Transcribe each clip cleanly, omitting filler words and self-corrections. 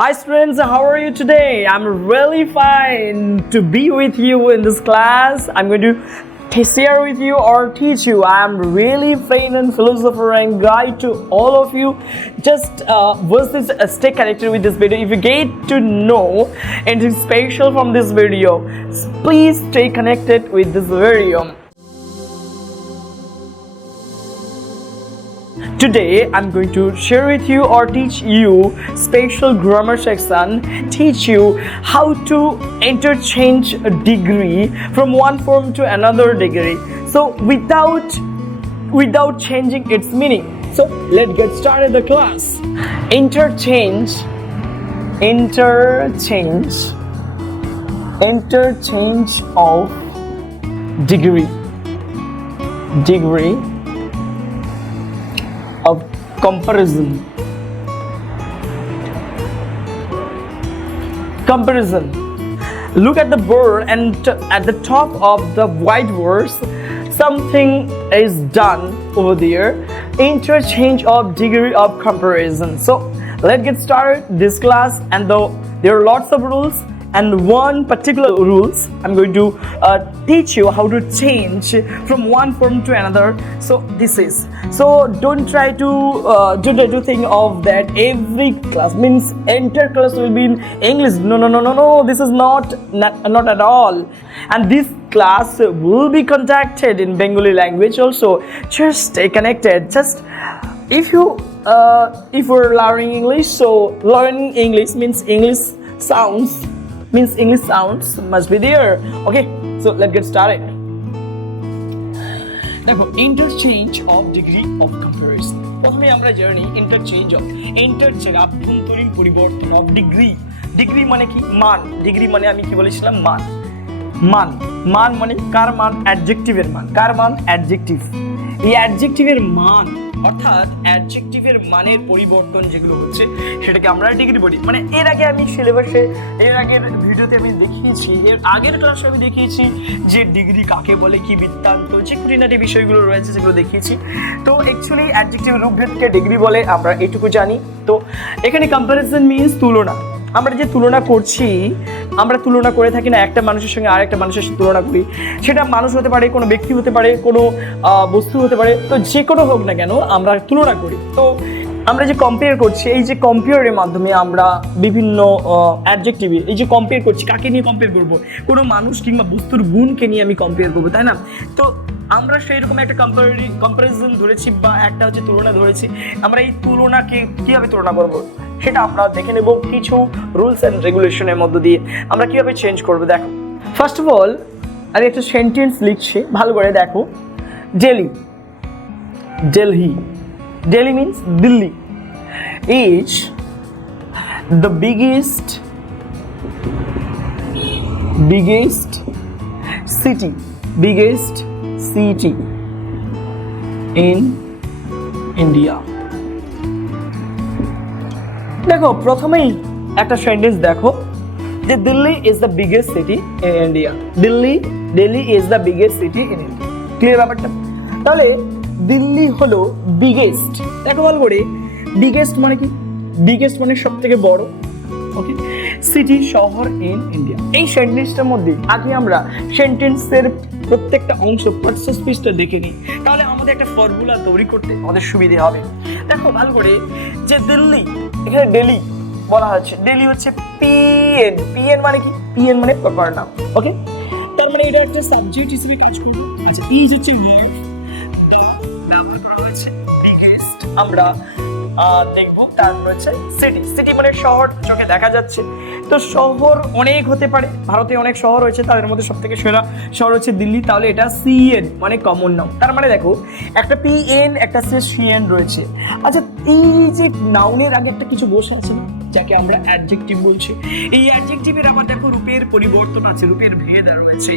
Hi students, how are you today? I'm really fine to be with you in this class. I'm going to share with you or teach you. I'm really friend and philosopher and guide to all of you. Just stay connected with this video. If you get to know anything special from this video, please stay connected with this video. Today I'm going to share with you or teach you special grammar section, teach you how to interchange a degree from one form to another degree. So without changing its meaning. So let's get started the class. Interchange of degree of comparison. Look at the board, and at the top of the white words something is done over there. Interchange of degree of comparison. So let's get started this class, and there are lots of rules, and one particular rules I'm going to teach you how to change from one form to another. So don't try to think of that every class means entire class will be in English. No, this is not at all. And this class will be conducted in Bengali language also. Just stay connected. Just if we're learning English, so learning English means English sounds must be there. Okay, so let's get started. দেখো, interchange of degree of comparison. প্রথমে আমরা জানি interchange of আভ্যন্তরীণ পরিবর্তন of degree মানে কি? মান। Degree মানে আমি কি বলেছিলাম? মান মানে কার মান? অ্যাডজেক্টিভের মান। কার মান? অ্যাডজেক্টিভ। এই অ্যাডজেক্টিভের মান অর্থাৎ অ্যাডজেক্টিভের মানের পরিবর্তন যেগুলো হচ্ছে সেটাকে আমরা ডিগ্রি বলি। মানে এর আগের ভিডিওতে আমি দেখিয়েছি, এর আগের ক্লাসে আমি দেখিয়েছি যে ডিগ্রি কাকে বলে, কি বৃত্তান্ত, যে খুঁটিনাটি বিষয়গুলো রয়েছে সেগুলো দেখিয়েছি। তো অ্যাকচুয়ালি অ্যাডজেক্টিভ রূপভেদকে ডিগ্রি বলে, আমরা এটুকু জানি। তো এখানে কম্প্যারিজন মিন্স তুলনা। আমরা যে তুলনা করছি, আমরা তুলনা করে থাকি না, একটা মানুষের সঙ্গে আরেকটা মানুষের সাথে তুলনা করি। সেটা মানুষ হতে পারে, কোনো ব্যক্তি হতে পারে, কোনো বস্তু হতে পারে, তো যে কোনো হোক না কেন আমরা তুলনা করি। তো আমরা যে কম্পেয়ার করছি, এই যে কম্পেয়ারের মাধ্যমে আমরা বিভিন্ন অ্যাডজেক্টিভ, এই যে কম্পেয়ার করছি, কাকে নিয়ে কম্পেয়ার করবো? কোনো মানুষ কিংবা বস্তুর গুণকে নিয়ে আমি কম্পেয়ার করবো, তাই না? তো আমরা সেই রকম একটা কম্পারিজন ধরেছি বা একটা হচ্ছে তুলনা ধরেছি। আমরা এই তুলনাকে কীভাবে তুলনা করবো সেটা আমরা দেখে নেব কিছু রুলস অ্যান্ড রেগুলেশনের মধ্য দিয়ে। আমরা কীভাবে চেঞ্জ করবো দেখো। ফার্স্ট অফ অল আমি একটা সেন্টেন্স লিখছি, ভালো করে দেখো। Delhi means Delhi is the biggest city in India. দেখো, প্রথমেই একটা সেন্টেন্স দেখো যে Delhi is the biggest city in India. Delhi is the biggest city in India. Clear ব্যাপারটা? তাহলে দিল্লি হলো বিগেস্ট। দেখো ভালো করে, বিগেস্ট মানে কি? বিগেস্ট মানে সব থেকে বড়। ওকে, সিটি শহর ইন ইন্ডিয়া। এই সেন্টেন্সটার মধ্যে আগে আমরা সেন্টেন্সের প্রত্যেকটা অংশ পার্টস অফ স্পিচটা দেখে নিই, তাহলে আমাদের একটা ফর্মুলা তৈরি করতে আমাদের সুবিধে হবে। দেখো ভালো করে যে দিল্লি, এখানে ডেলি বলা হচ্ছে, ডেলি হচ্ছে পিএন মানে কি? পিএন মানে প্রপার নাউন। ওকে, তার মানে এটা একটা সাবজেক্ট হিসেবে কাজ করবে। আচ্ছা, এই হচ্ছে ভার্ব, ব্যবহার করা হয়েছে বিগেস্ট। আমরা দেখবো তারপর হচ্ছে সিটি মানে শহর, চোখে দেখা যাচ্ছে। তো শহর অনেক হতে পারে, ভারতে অনেক শহর রয়েছে, তাদের মধ্যে সব থেকে সেরা শহর হচ্ছে দিল্লি। তাহলে এটা সিএন মানে কমন নাউন। তার মানে দেখো একটা পিএন একটা সিএন রয়েছে। আচ্ছা, এই যে নাউনের আগে একটা কিছু বসে আছে না, যাকে আমরা অ্যাডজেক্টিভ বলছি। এই অ্যাডজেক্টিভের আবার দেখো রূপের পরিবর্তন আছে, রূপের ভেদ রয়েছে।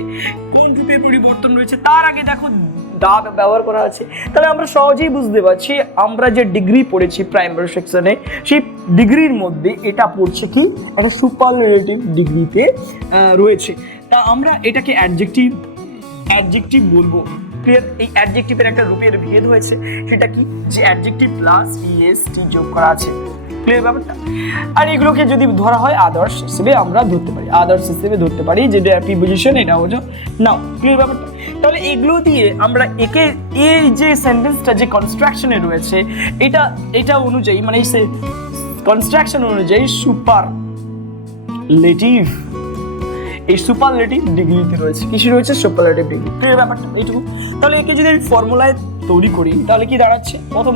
কোন রূপের পরিবর্তন রয়েছে তার আগে দেখো দা ব্যবহার করা আছে। তাহলে আমরা সহজেই বুঝতে পারছি আমরা যে ডিগ্রি পড়েছি প্রাইমারি সেকশনে, সেই ডিগ্রির মধ্যে এটা পড়ছে কি? একটা সুপারলেটিভ ডিগ্রিতে রয়েছে। তা আমরা এটাকে অ্যাডজেক্টিভ বলবো। ক্লিয়ার? এই অ্যাডজেক্টিভের একটা রূপের ভেদ হয়েছে, সেটা কি? যে অ্যাডজেক্টিভ প্লাস ইএসটি যোগ করা আছে। ক্লিয়ার ব্যাপারটা? আর এগুলোকে যদি ধরা হয় আদার্স হিসেবে আমরা ধরতে পারি, আদার্স হিসেবে ধরতে পারি, যেটা প্রিপোজিশন এটা হচ্ছে নাও। ক্লিয়ার ব্যাপারটা? তাহলে এগুলো দিয়ে আমরা একে এই যে সেন্টেন্সটা যে কনস্ট্রাকশনে রয়েছে এটা অনুযায়ী মানে এই কনস্ট্রাকশন অনুযায়ী সুপারলেটিভ, এই সুপারলেটিভ ডিগ্রিতে রয়েছে, কিছু রয়েছে সুপারলেটিভ ডিগ্রি। ক্লিয়ার ব্যাপারটা এইটুকু? তাহলে একে যদি আমি ফর্মুলায় তৈরি করি তাহলে কি দাঁড়াচ্ছে? প্রথম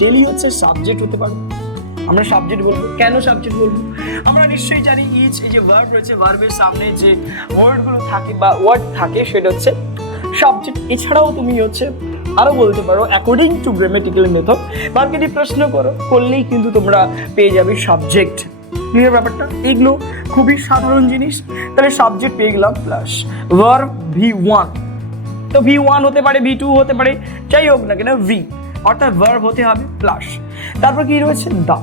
ডেলি হচ্ছে সাবজেক্ট হতে পারে, আমরা সাবজেক্ট বলবো। কেন সাবজেক্ট বলবো? আমরা নিশ্চয়ই জানি এই যে ভার্ব রয়েছে, ভার্বের সামনে যে ওয়ার্ডগুলো থাকে বা ওয়ার্ড থাকে সেটা হচ্ছে সাবজেক্ট। এছাড়াও তুমি হচ্ছে আরো বলতে পারো অ্যাকর্ডিং টু গ্রামেটিক্যাল মেথড ভার্বকে দিয়ে প্রশ্ন করলেই কিন্তু তোমরা পেয়ে যাবে সাবজেক্ট। ক্লিয়ার ব্যাপারটা? এগুলো খুবই সাধারণ জিনিস। তাহলে সাবজেক্ট পেয়ে গেলাম প্লাস ভার্ব V1, তো V1 হতে পারে, V2 হতে পারে, যাই হোক না কেন ভি, অর্থাৎ ভার্ব হতে হবে প্লাস। তারপর কি রয়েছে? দা।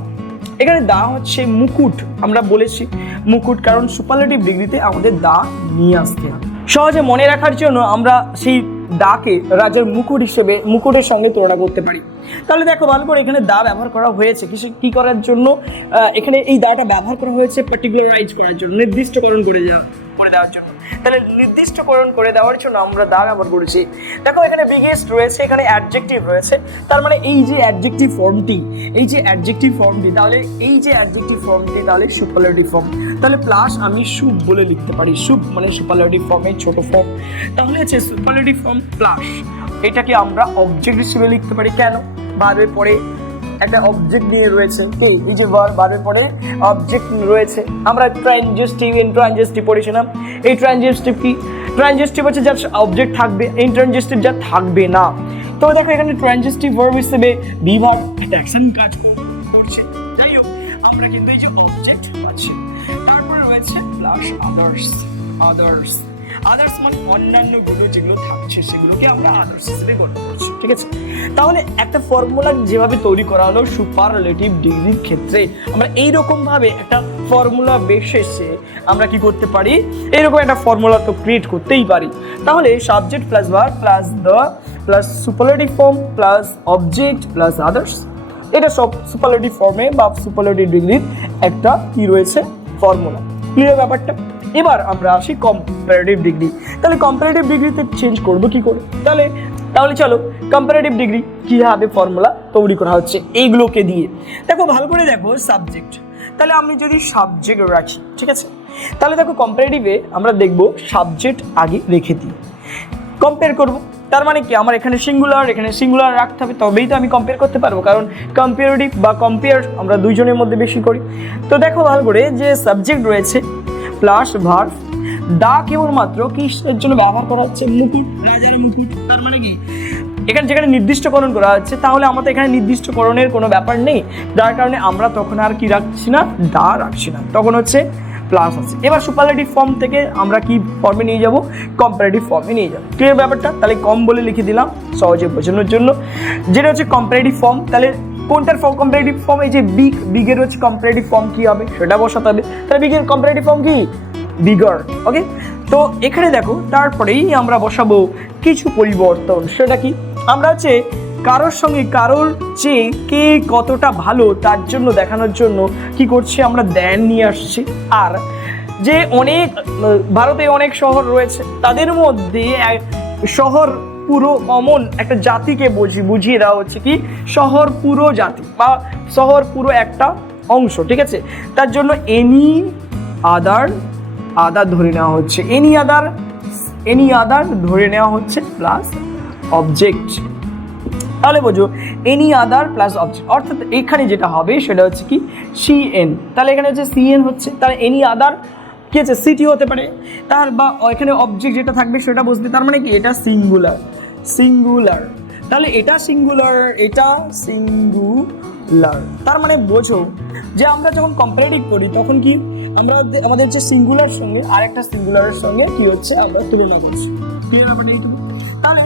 এখানে দা হচ্ছে মুকুট, আমরা বলেছি মুকুট, কারণ সুপারলেটিভ ডিগ্রিতে আমাদের দা নিয়ে আসতে হবে। সহজে মনে রাখার জন্য আমরা সেই দাকে রাজার মুকুট হিসেবে মুকুটের সঙ্গে তুলনা করতে পারি। তাহলে দেখো ভালো করে, এখানে দা ব্যবহার করা হয়েছে কি করার জন্য? এখানে এই দাটা ব্যবহার করা হয়েছে পার্টিকুলারাইজ করার জন্য, নির্দিষ্টকরণ করে দেওয়ার জন্য। তাহলে নির্দিষ্টকরণ করে দেওয়ার জন্য আমরা দা ব্যবহার করেছি। দেখো এখানে বিগেস্ট রয়েছে, এখানে অ্যাডজেক্টিভ রয়েছে, তার মানে এই যে অ্যাডজেক্টিভ ফর্মটি, তাহলে এই যে অ্যাডজেক্টিভ ফর্মটি তাহলে সুপারলেটিভ ফর্ম। তাহলে প্লাস আমি শুভ বলে লিখতে পারি, শুভ মানে সুপারলেটিভ ফর্মের ছোট ফর্ম। তাহলে হচ্ছে সুপারলেটিভ ফর্ম প্লাস এটাকে আমরা অবজেক্ট হিসেবে লিখতে পারি। কেন? ভার্বের পরে একটা অবজেক্ট নিয়ে রয়েছে, এই যে ভার্বের পরে অবজেক্ট রয়েছে। আমরা ট্রানজিটিভ, ইন্ট্রানজিটিভ পড়েছিলাম। এই ট্রানজিটিভ কি? ট্রানজিটিভ হচ্ছে যার অবজেক্ট থাকবে, ইন্ট্রানজিটিভ যা থাকবে না। তো দেখো এখানে ট্রানজিটিভ ভার্ব হিসেবে বি ভার্ব একটা অ্যাকশন কাজ করছে। যাই হোক আমরা কিন্তু এই যে অবজেক্ট পাচ্ছি। তারপরে রয়েছে প্লাস আদার্স মানে অন্যান্য গুলো যেগুলো থাকছে সেগুলোকে আমরা আদার্স হিসেবে গণ্য করছি। ঠিক আছে? তাহলে একটা ফর্মুলা যেভাবে তৈরি করা হলো সুপারলেটিভ ডিগ্রির ক্ষেত্রে, আমরা এইরকম ভাবে একটা ফর্মুলা বেসিসে আমরা কি করতে পারি? এইরকম একটা ফর্মুলা তো ক্রিয়েট করতেই পারি। তাহলে subject plus verb plus the plus superlative form plus object plus others, এটা সব সুপারলেটিভ ফর্মে বা সুপারলেটিভ ডিগ্রির একটা কি রয়েছে? ফর্মুলা। ক্লিয়ার ব্যাপারটা? এবার আমরা আসি কম্পারেটিভ ডিগ্রি। তাহলে কম্পারেটিভ ডিগ্রিতে চেঞ্জ করবো কি করে? তাহলে চলো কম্পারেটিভ ডিগ্রি কীভাবে ফর্মুলা তৈরি করা হচ্ছে এইগুলোকে দিয়ে। দেখো ভালো করে দেখো সাবজেক্ট, তাহলে আমি যদি সাবজেক্ট রাখি, ঠিক আছে, তাহলে দেখো কম্পারেটিভে আমরা দেখবো সাবজেক্ট আগে রেখে দিই, কম্পেয়ার করব। তার মানে কি? আমার এখানে সিঙ্গুলার রাখতে হবে, তবেই তো আমি কম্পেয়ার করতে পারবো, কারণ কম্পারেটিভ বা কম্পেয়ার আমরা দুইজনের মধ্যে বেশি করি। তো দেখো ভালো করে যে সাবজেক্ট রয়েছে প্লাস ভার্ব, দা কেবলমাত্র কিসের জন্য ব্যবহার করা হচ্ছে? মুকুট, রাজার মুকুট। তার মানে কি? এখানে যেখানে নির্দিষ্টকরণ করা হচ্ছে, তাহলে আমাদের এখানে নির্দিষ্টকরণের কোনো ব্যাপার নেই, যার কারণে আমরা তখন আর কি রাখছি না? দা রাখছি না, তখন হচ্ছে প্লাস আছে। এবার সুপারলেটিভ ফর্ম থেকে আমরা কি ফর্মে নিয়ে যাব? কম্পারেটিভ ফর্মে নিয়ে যাব। ক্লিয়ার ব্যাপারটা? তাহলে কম বলে লিখে দিলাম সহজে বোঝানোর জন্য, যেটা হচ্ছে কম্পারেটিভ ফর্ম। তাহলে কোনটার ফর্ম কম্পারেটিভ ফর্ম? এই যে বিগের হচ্ছে কম্পারেটিভ ফর্ম কি হবে সেটা বসাতে হবে। তাহলে বিগের কম্পারেটিভ ফর্ম কি? বিগার। ওকে, তো এখানে দেখো তারপরেই আমরা বসাবো কিছু পরিবর্তন। সেটা কি? আমরা হচ্ছে কারোর সঙ্গে কারোর চেয়ে কে কতটা ভালো তার জন্য দেখানোর জন্য কি করছি? আমরা দেন নিয়ে আসছি। আর যে অনেক ভারতে অনেক শহর রয়েছে, তাদের মধ্যে শহর পুরো কমন একটা জাতিকে বুঝিয়ে দেওয়া হচ্ছে কি? শহর পুরো জাতি বা শহর পুরো একটা অংশ। ঠিক আছে? তার জন্য এনি আদার ধরে নেওয়া হচ্ছে, এনি আদার ধরে নেওয়া হচ্ছে প্লাস অবজেক্ট। তাহলে বোঝো এনি আদার প্লাস অবজেক্ট, অর্থাৎ এখানে যেটা হবে সেটা হচ্ছে কি? সিএন। তাহলে এখানে হচ্ছে সিএন হচ্ছে, তাহলে এনি আদার কি আছে? সিটি হতে পারে, তার বা এখানে অবজেক্ট যেটা থাকবে সেটা বসবে। তার মানে কি? এটা সিঙ্গুলার। তাহলে এটা সিঙ্গুলার। তার মানে বোঝো যে আমরা যখন কম্পারেটিভ করি তখন কি আমরা আমাদের যে সিঙ্গুলার সঙ্গে আরেকটা সিঙ্গুলারের সঙ্গে কি হচ্ছে? আমরা তুলনা করছি। ক্লিয়ার ব্যাপারটা এইটুকু? তাহলে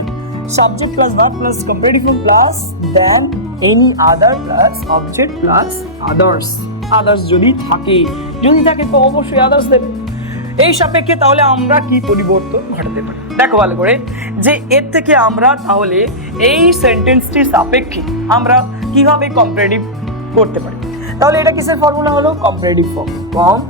subject plus verb plus comparative form plus than any other plus object plus others যদি থাকে তো অবশ্যই আদার্স দেবে। এই সাপেক্ষে তাহলে আমরা কি পরিবর্তন ঘটাতে পারি? দেখো ভালো করে যে এর থেকে আমরা তাহলে এই সেন্টেন্সটির সাপেক্ষে আমরা কিভাবে কম্পারেটিভ করতে পারি। তাহলে এটা কিসের ফর্মুলা হলো? Comparative form.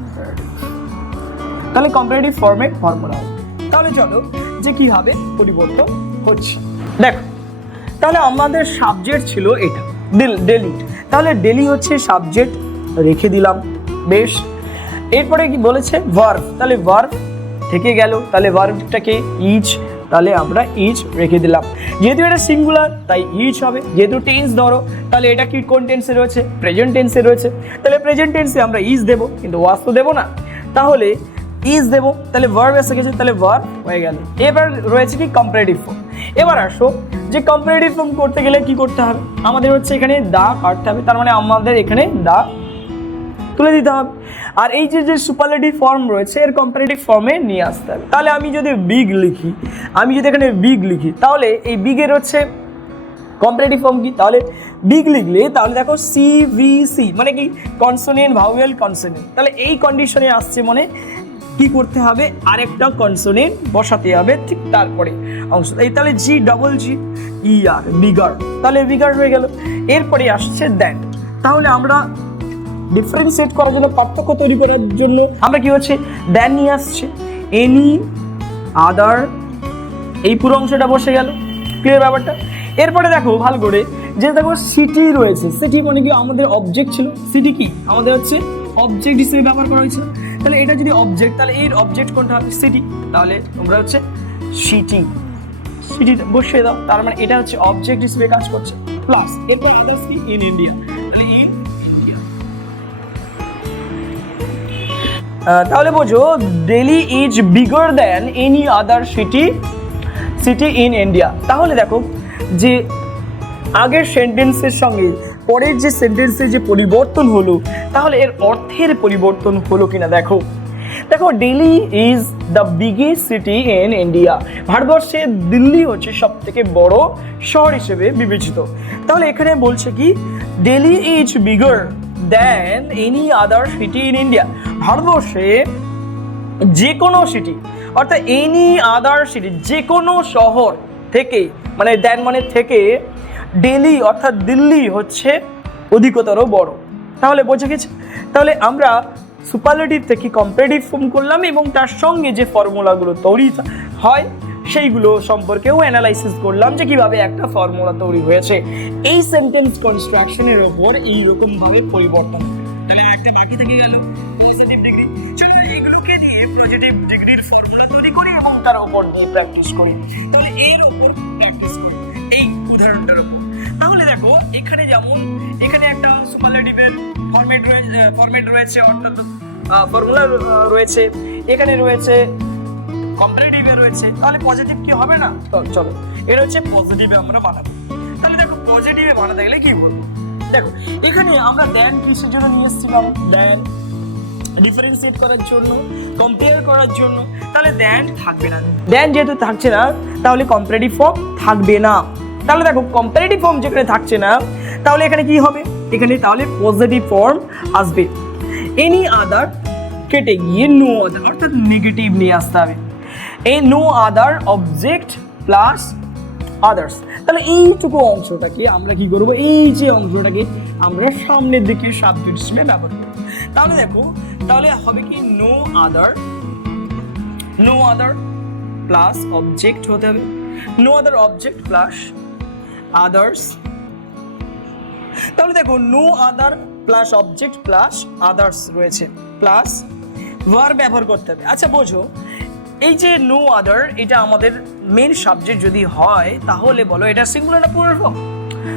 তাহলে কম্পারেটিভ ফর্মের ফর্মুলা হলো। তাহলে চলো যে কিভাবে পরিবর্তন হচ্ছে দেখো। তাহলে আমাদের সাবজেক্ট ছিল এটা ডেলি, তাহলে ডেলি হচ্ছে সাবজেক্ট, রেখে দিলাম। বেশ, এরপরে কি বলেছে? ভার্ব, তাহলে ভার্ব থেকে গেল, তাহলে ভার্বটাকে ইজ, তাহলে আমরা ইজ রেখে দিলাম। যেহেতু এটা সিঙ্গুলার তাই ইজ হবে। যেহেতু টেন্স ধরো, তাহলে এটা কি কোন টেন্সে রয়েছে? প্রেজেন্ট টেন্সে রয়েছে, তাহলে প্রেজেন্ট টেন্সে আমরা ইজ দেবো, কিন্তু ওয়াজ তো দেবো না, তাহলে ইজ দেবো। তাহলে ভার্ব এসে গেছে, তাহলে ভার্ব হয়ে গেল। এবার রয়েছে কি? Comparative form. এবার আসো যে কম্পারেটিভ ফর্ম করতে গেলে কি করতে হবে? আমাদের হচ্ছে এখানে দা কাটতে হবে, তার মানে আমাদের এখানে দা তুলে দিতে হবে। আর এই যে সুপারলেটিভ ফর্ম রয়েছে এর কম্পারেটিভ ফর্মে নিয়ে আসতে হবে। তাহলে আমি যদি বিগ লিখি, এখানে বিগ লিখি, তাহলে এই বিগের হচ্ছে কম্পারেটিভ ফর্ম কি? তাহলে বিগ লিখলে তাহলে দেখো সিভিসি মানে কি? Consonant vowel consonant. তাহলে এই কন্ডিশনে আসছে মানে কি করতে হবে? আরেকটা কনসোনেন্ট বসাতে হবে ঠিক তারপরে অংশ। এই তাহলে জি ডবল জি ই আর বিগার, তাহলে বিগার হয়ে গেল। এরপরে আসছে দেন। তাহলে আমরা ডিফারেন্সিয়েট করার জন্য, পার্থক্য তৈরি করার জন্য আমরা কি হচ্ছে? দেন নিয়ে আসছে, এনি আদার, এই পুরো অংশটা বসে গেল। ক্লিয়ার ব্যাপারটা? এরপরে দেখো ভালো করে যে দেখো সিটি রয়েছে, সিটি মানে কি? আমাদের অবজেক্ট ছিল। সিটি কি? আমাদের হচ্ছে অবজেক্ট হিসেবে ব্যবহার করা হয়েছে। তাহলে এটা যদি অবজেক্ট, তাহলে এর অবজেক্ট কোনটা হবে? সিটি। তাহলে তোমরা হচ্ছে সিটি বসিয়ে দাও, তার মানে এটা হচ্ছে অবজেক্ট হিসেবে কাজ করছে। প্লাস এরপর আদার্স কি? ইন ইন্ডিয়া, তাহলে ইন ইন্ডিয়া। তাহলে বোঝো Delhi is bigger than any other city in India. তাহলে দেখো যে আগের সেন্টেন্সের সঙ্গে পরের যে সেন্টেন্সের যে পরিবর্তন হলো, তাহলে এর অর্থের পরিবর্তন হলো কিনা দেখো। Delhi is the biggest city in India. ভারতবর্ষে দিল্লি হচ্ছে সব থেকে বড় শহর হিসেবে বিবেচিত। তাহলে এখানে বলছে কি? Delhi is bigger than any other city in India. ভারতবর্ষে যে কোনো সিটি, অর্থাৎ এনি আদার সিটি, যে কোনো শহর থেকে, মানে দ্যান মানে থেকে, দিল্লি অর্থাৎ দিল্লি হচ্ছে অধিকতর বড়। তাহলে বোঝা গেছে? তাহলে আমরা সুপারলেটিভ থেকে কম্পারেটিভ ফর্ম করলাম এবং তার সঙ্গে যে ফর্মুলাগুলো তৈরি হয় সেইগুলো সম্পর্কেও অ্যানালাইসিস করলাম যে কিভাবে একটা ফর্মুলা তৈরি হয়েছে। এই সেন্টেন্স কনস্ট্রাকশনের ওপর এইরকমভাবে পরিবর্তন। তাহলে একটা বাকি থেকে গেল পজিটিভ ডিগ্রি। চলো এইগুলোকে দিয়ে পজিটিভ ডিগ্রির ফর্মুলা তৈরি করি এবং তার উপর দিয়ে প্র্যাকটিস করি। তাহলে এর উপর প্র্যাকটিস করি এই উদাহরণটার উপর। তাহলে দেখো এখানে যেমন এখানে একটা সুপারলেটিভের ফরম্যাট রয়েছে, অর্থাৎ ফর্মুলা রয়েছে, এখানে রয়েছে কম্পারেটিভে রয়েছে, তাহলে পজিটিভ কি হবে না? চলো এটা হচ্ছে পজিটিভে আমরা বানাবো। তাহলে দেখো পজিটিভে বানাতে গেলে কি বলবো? দেখো এখানে আমরা দেন কিসের জন্য নিয়ে এসেছিলাম? দেন ডিফারেন্সিয়েট করার জন্য, কম্পেয়ার করার জন্য। তাহলে দেন থাকবে না, দেন যেহেতু থাকছে না তাহলে কম্পারেটিভ ফর্ম থাকবে না। তাহলে দেখো কম্পারেটিভ ফর্ম যেখানে থাকছে না তাহলে এখানে কি হবে? এখানে তাহলে পজিটিভ ফর্ম আসবে। এনি আদার কেটে গিয়ে নো আদার, অর্থাৎ নেগেটিভ নিয়ে আসতে হবে। এই no other object plus others. তাহলে এইটুকু অংশটাকে আমরা কি করবো? এই যে অংশটাকে আমরা সামনের দিকে সাবজেক্ট হিসেবে ব্যবহার করবো। তাহলে দেখো তাহলে হবে কি? নো আদার প্লাস অবজেক্ট হতে হবে, no other object plus others. তাহলে দেখো no other plus object plus others রয়েছে, প্লাস ভার্ব ব্যবহার করতে হবে। আচ্ছা বোঝো, এই যে নো আদার এটা আমাদের মেন সাবজেক্ট যদি হয় তাহলে বলো এটা সিঙ্গুলার না প্লুরাল ফর্ম?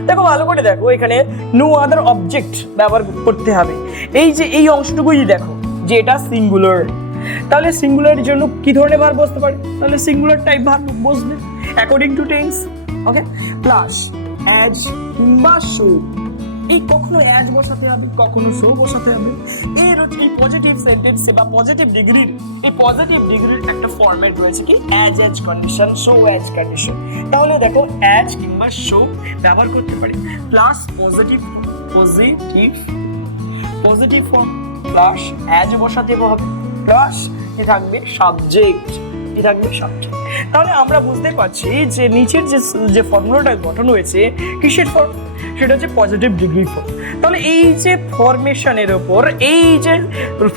দেখো ভালো করে দেখো, এখানে নো আদার অবজেক্ট ব্যবহার করতে হবে। এই যে এই অংশটুকুই দেখো যে এটা সিঙ্গুলার, তাহলে সিঙ্গুলারের জন্য কি ধরনের ভার্ব বসতে পারে? তাহলে সিঙ্গুলার টাইপ ভার্ব বসবে according to tense. Okay, plus as কিংবা শো। এই কখনো অ্যাজ বসাতে হবে, কখনো শো বসাতে হবে। এর হচ্ছে এই পজিটিভ সেন্টেন্সে বা পজিটিভ ডিগ্রির একটা ফরম্যাট রয়েছে কি? As condition, so as condition. তাহলে দেখো অ্যাজ কিংবা শো ব্যবহার করতে পারি। Plus positive form plus as বসাতে হবে, প্লাস কি থাকবে? সাবজেক্ট। তাহলে আমরা বুঝতে পারছি যে নিচের যে ফর্মুলাটা গঠন হয়েছে কিসের ফর্ম? সেটা হচ্ছে পজিটিভ ডিগ্রি ফর্ম। তাহলে এই যে ফরমেশনের ওপর, এই যে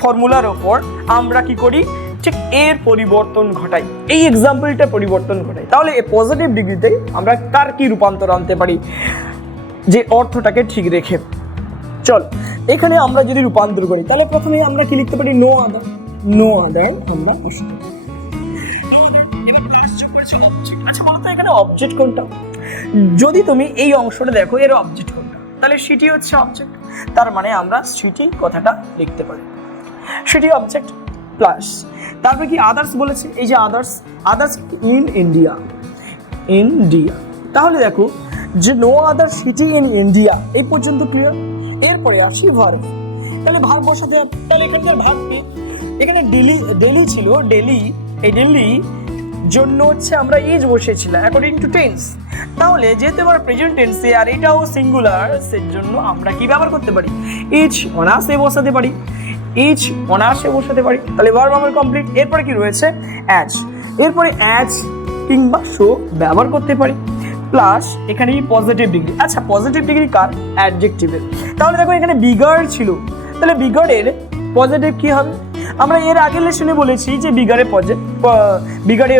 ফর্মুলার ওপর আমরা কি করি, ঠিক এর পরিবর্তন ঘটাই, এই এক্সাম্পলটা পরিবর্তন ঘটাই। তাহলে এই পজিটিভ ডিগ্রিতে আমরা কার কি রূপান্তর আনতে পারি, যে অর্থটাকে ঠিক রেখে। চল এখানে আমরা যদি রূপান্তর করি, তাহলে প্রথমে আমরা কি লিখতে পারি, নো আদার। নো আদার আমরা আসবো। আচ্ছা বলতো এখানে অবজেক্ট কোনটা? যদি তুমি এই অংশটা দেখো, এর অবজেক্ট কোনটা, তাহলে সিটি হচ্ছে অবজেক্ট। তার মানে আমরা সিটি কথাটা লিখতে পারি, সিটি অবজেক্ট প্লাস তারপরে কি আদার্স বলেছে, এই যে others, others in India, India. তাহলে দেখো যে no other city in India, এই পর্যন্ত ক্লিয়ার। এরপরে আসি ভার্ব, তাহলে ভার্ব বসাতে হবে। তাহলে এখানকার ভার্ব কি, এখানে ডেলি, ডেলি ছিল, ডেলি, এই ডেলি জন্য হচ্ছে আমরা ইজ বসিয়েছিলাম অ্যাকর্ডিং টু টেন্স। তাহলে যেহেতু আমার প্রেজেন্ট টেন্সে আর এটাও সিঙ্গুলার, সেই জন্য আমরা কি ব্যবহার করতে পারি, ইজ অনার্সে বসাতে পারি, ইজ অনার্সে বসাতে পারি। তাহলে ভার্ব আমার কমপ্লিট। এরপরে কি রয়েছে, অ্যাজ, এরপরে অ্যাজ কিংবা শো ব্যবহার করতে পারি, প্লাস এখানে পজিটিভ ডিগ্রি। আচ্ছা পজিটিভ ডিগ্রি কার, অ্যাডজেক্টিভের। তাহলে দেখো এখানে বিগার ছিল, তাহলে বিগারের পজিটিভ কি হবে, আমরা এর আগের লেসনে বলেছি যে বিগারে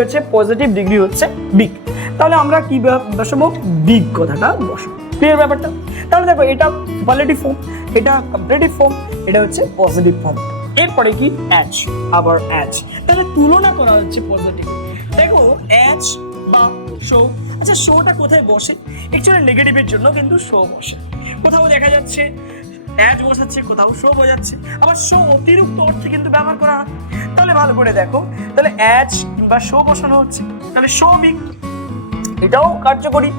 হচ্ছে পজিটিভ ডিগ্রি হচ্ছে বিগ। তাহলে আমরা কি বসাবো, বিগ কথাটা বসাবো। ক্লিয়ার ব্যাপারটা? তাহলে দেখো এটা সুপারলেটিভ ফর্ম, এটা কম্পারেটিভ ফর্ম, এটা হচ্ছে পজিটিভ ফর্ম। এরপরে কি অ্যাজ, আবার অ্যাজ, তাহলে তুলনা করা হচ্ছে পজিটিভ। দেখো অ্যাজ বা শো, আচ্ছা শোটা কোথায় বসে, অ্যাকচুয়ালি নেগেটিভের জন্য কিন্তু শো বসে। কোথাও দেখা যাচ্ছে অ্যাজ বসাচ্ছে, কোথাও শো বোঝাচ্ছে, আবার শো অতিরিক্ত অর্থে কিন্তু ব্যবহার করা হয়। তাহলে ভালো করে দেখো, তাহলে অ্যাজ কিংবা শো বসানো হচ্ছে, তাহলে শো বিগ, এটাও কার্যকরী।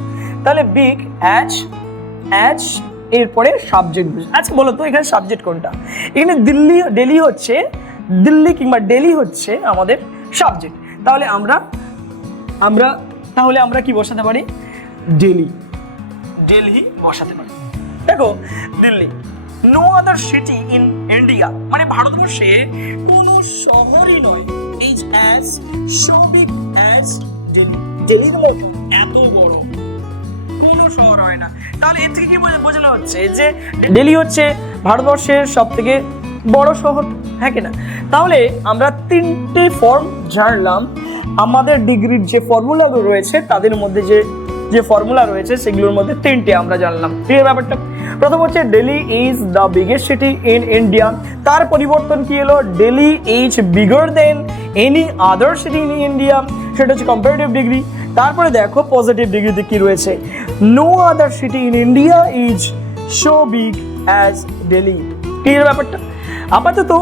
তাহলে বিগ, অ্যাজ, অ্যাজ, এরপরে সাবজেক্ট। আচ্ছা বলো তো এখানে সাবজেক্ট কোনটা, এখানে দিল্লি, ডেলি হচ্ছে, দিল্লি কিংবা ডেলি হচ্ছে আমাদের সাবজেক্ট। তাহলে আমরা কি বসাতে পারি, ডেলি, ডেলি বসাতে পারি। দেখো Delhi, no other city in India, মানে ভারতবর্ষে কোনো শহরই নয়, is as so big as Delhi, দিল্লির মতো এত বড় কোনো শহর হয় না। তাহলে এর থেকে কি বোঝানো হচ্ছে যে দিল্লি হচ্ছে ভারতবর্ষের সব থেকে বড় শহর, হ্যাঁ কিনা? তাহলে আমরা তিনটে ফর্ম জানলাম, আমাদের ডিগ্রির যে ফর্মুলাগুলো রয়েছে তাদের মধ্যে যে ফর্মুলা রয়েছে সেগুলোর মধ্যে তিনটে আমরা জানলাম। ক্লিয়ার ব্যাপারটা? প্রথম হচ্ছে Delhi is the biggest city in India, তার পরিবর্তন কি হলো, Delhi is bigger than any other city in India, সেটা হচ্ছে কম্পারেটিভ ডিগ্রি। তারপরে দেখো পজিটিভ ডিগ্রিতে কি রয়েছে, no other city in India is so big as Delhi. Clear ব্যাপারটা? আপাতত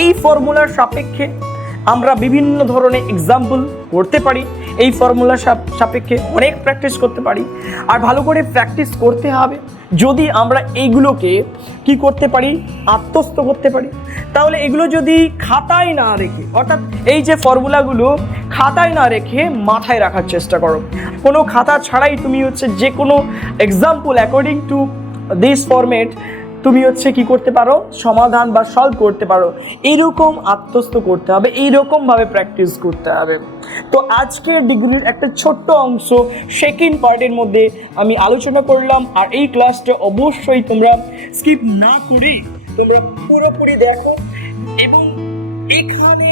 এই ফর্মুলার সাপেক্ষে আমরা বিভিন্ন ধরনের এক্সাম্পল করতে পারি, এই ফর্মুলার সাপেক্ষে অনেক প্র্যাকটিস করতে পারি। আর ভালো করে প্র্যাকটিস করতে হবে, যদি আমরা এইগুলোকে কি করতে পারি, আত্মস্থ করতে পারি। তাহলে এগুলো যদি খাতায় না রেখে, অর্থাৎ এই যে ফর্মুলাগুলো খাতায় না রেখে মাথায় রাখার চেষ্টা করো, কোনো খাতা ছাড়াই তুমি হচ্ছে যে কোনো example according to this format তুমি হচ্ছে কি করতে পারো, সমাধান বা সলভ করতে পারো। এইরকম আত্মস্থ করতে হবে, এইরকমভাবে প্র্যাকটিস করতে হবে। তো আজকের ডিগ্রির একটা ছোট্ট অংশ সেকেন্ড পার্টের মধ্যে আমি আলোচনা করলাম, আর এই ক্লাসটা অবশ্যই তোমরা স্কিপ না করে তোমরা পুরোপুরি দেখো, এবং এখানে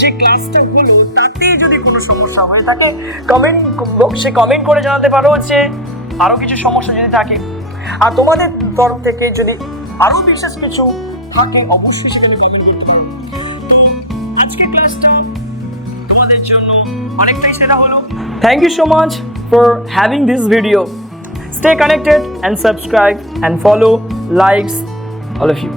যে ক্লাসটা হলো তাতে যদি কোনো সমস্যা হয়ে থাকে কমেন্ট বক্সে কমেন্ট করে জানাতে পারো যে আরও কিছু সমস্যা যদি থাকে, আর তোমাদের তরফ থেকে যদি আরো বিশেষ কিছু থাকে অবশ্যই সেখানে কমেন্ট করতে পারো। তো আজকের ক্লাসটা তোমাদের জন্য অনেকটাই সেরা হলো। Thank you so much for having this video. Stay connected and subscribe and follow, likes all of you.